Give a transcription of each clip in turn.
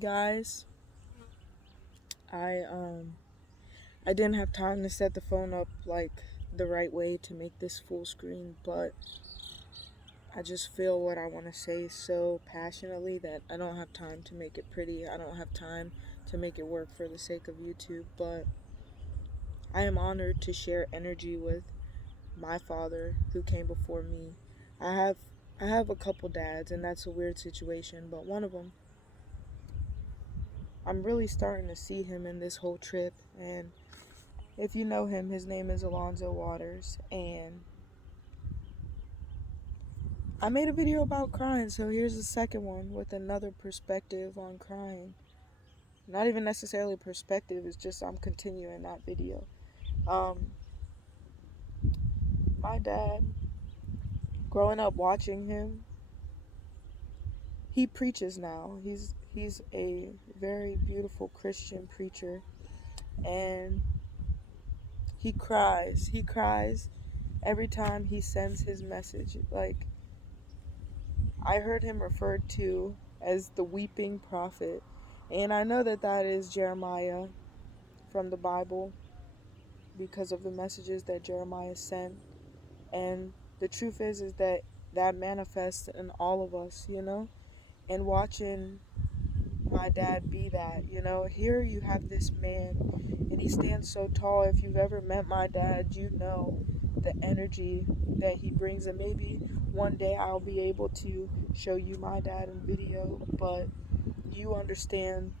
Guys, I um I didn't have time to set the phone up like the right way to make this full screen, but I just feel what I want to say so passionately that I don't have time to make it pretty. I don't have time to make it work for the sake of YouTube, but I am honored to share energy with my father who came before me. I have I have a couple dads and that's a weird situation, but one of them I'm really starting to see him in this whole trip. And if you know him, his name is Alonzo Waters. And I made a video about crying, so here's a second one with another perspective on crying. Not even necessarily perspective, it's just I'm continuing that video. Um, my dad, growing up watching him, he preaches now. He's a very beautiful Christian preacher, and he cries. He cries every time he sends his message. Like, I heard him referred to as the weeping prophet. And I know that that is Jeremiah from the Bible because of the messages that Jeremiah sent. And the truth is that that manifests in all of us, you know? And watching my dad be that, you know, here you have this man and he stands so tall. If you've ever met my dad, you know the energy that he brings. And maybe one day I'll be able to show you my dad in video, but you understand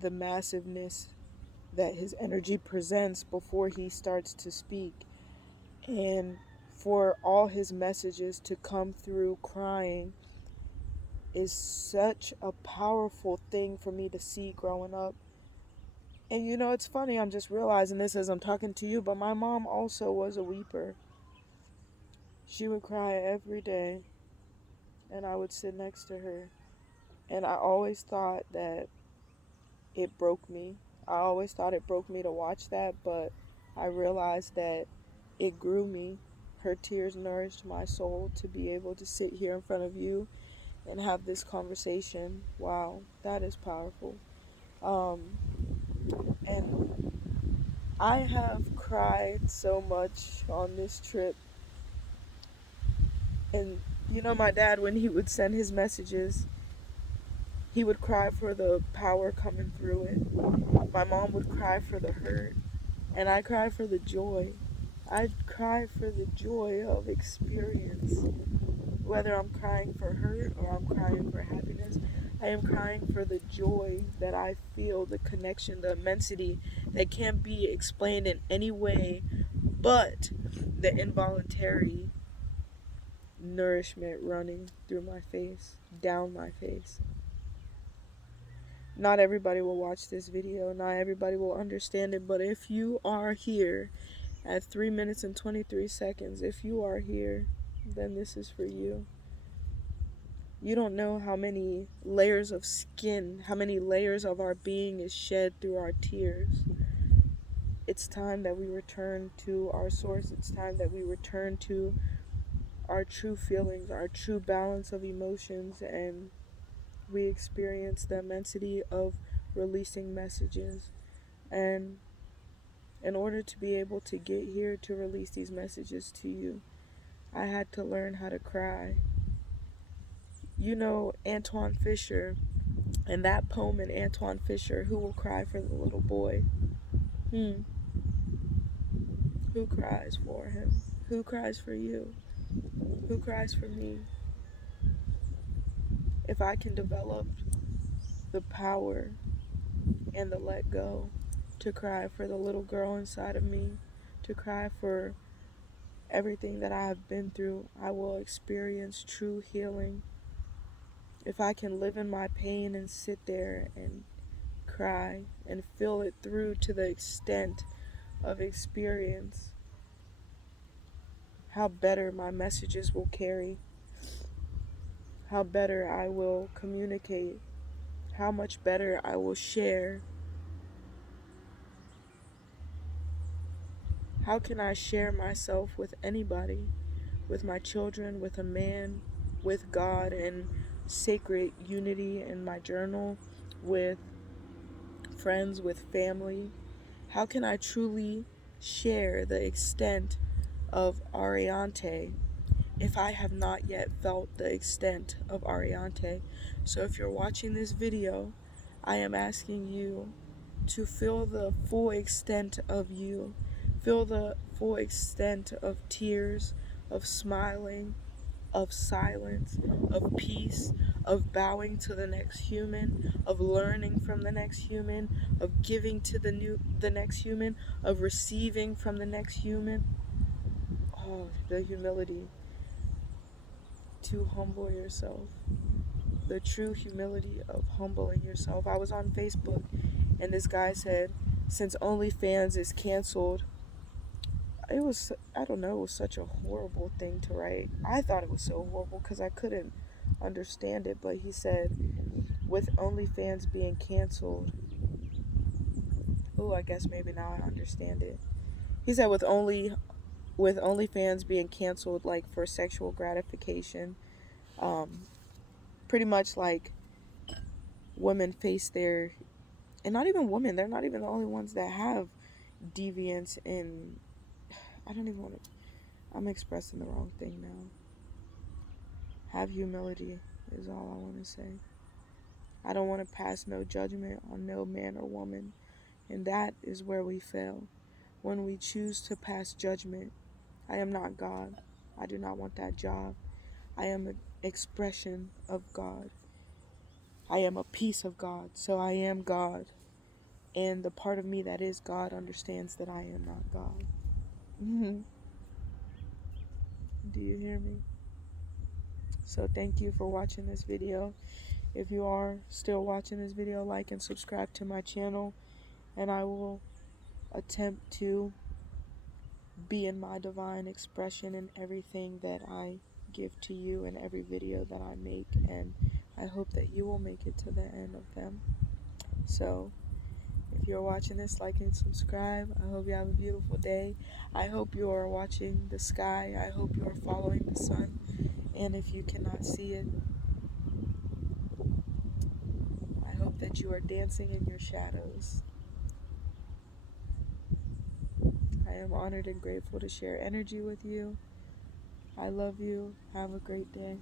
the massiveness that his energy presents before he starts to speak. And for all his messages to come through crying is such a powerful thing for me to see growing up. And you know, it's funny, I'm just realizing this as I'm talking to you, but my mom also was a weeper. She would cry every day, and I would sit next to her. And I always thought that it broke me. I always thought it broke me to watch that, but I realized that it grew me. Her tears nourished my soul to be able to sit here in front of you and have this conversation. Wow, that is powerful. Um, and I have cried so much on this trip. And you know, my dad, when he would send his messages, he would cry for the power coming through it. My mom would cry for the hurt. And I cry for the joy. I cry for the joy of experience. Whether I'm crying for hurt or I'm crying for happiness, I am crying for the joy that I feel, the connection, the immensity that can't be explained in any way but the involuntary nourishment running through my face, down my face. Not everybody will watch this video, not everybody will understand it, but if you are here at 3 minutes and 23 seconds, if you are here, then this is for you. You don't know how many layers of skin, how many layers of our being is shed through our tears. It's time that we return to our source. It's time that we return to our true feelings, our true balance of emotions, and we experience the immensity of releasing messages. And in order to be able to get here to release these messages to you, I had to learn how to cry. You know Antoine Fisher and that poem in Antoine Fisher, Who Will Cry for the Little Boy? Hmm. Who cries for him? Who cries for you? Who cries for me? If I can develop the power and the let go to cry for the little girl inside of me, to cry for everything that I have been through, I will experience true healing. If I can live in my pain and sit there and cry and feel it through to the extent of experience, how better my messages will carry, how better I will communicate, how much better I will share. How can I share myself with anybody? With my children, with a man, with God, and sacred unity in my journal with friends, with family? How can I truly share the extent of Ariante if I have not yet felt the extent of Ariante? So if you're watching this video, I am asking you to feel the full extent of you. Feel the full extent of tears, of smiling, of silence, of peace, of bowing to the next human, of learning from the next human, of giving to the next human, of receiving from the next human. Oh, the humility to humble yourself. The true humility of humbling yourself. I was on Facebook and this guy said, since OnlyFans is canceled, it was, I don't know, it was such a horrible thing to write. I thought it was so horrible because I couldn't understand it, but he said, with OnlyFans being canceled, oh, I guess maybe now I understand it. He said, with OnlyFans being canceled, like for sexual gratification, um, pretty much like women face their, and not even women, they're not even the only ones that have deviance in, I don't even want to, I'm expressing the wrong thing now. Have humility is all I want to say. I don't want to pass no judgment on no man or woman, and that is where we fail. When we choose to pass judgment, I am not God. I do not want that job. I am an expression of God. I am a piece of God, so I am God. And the part of me that is God understands that I am not God. Do you hear me? So thank you for watching this video. If you are still watching this video, like and subscribe to my channel, and I will attempt to be in my divine expression in everything that I give to you in every video that I make, and I hope that you will make it to the end of them. So if you're watching this, like and subscribe. I hope you have a beautiful day. I hope you are watching the sky. I hope you are following the sun. And if you cannot see it, I hope that you are dancing in your shadows. I am honored and grateful to share energy with you. I love you. Have a great day.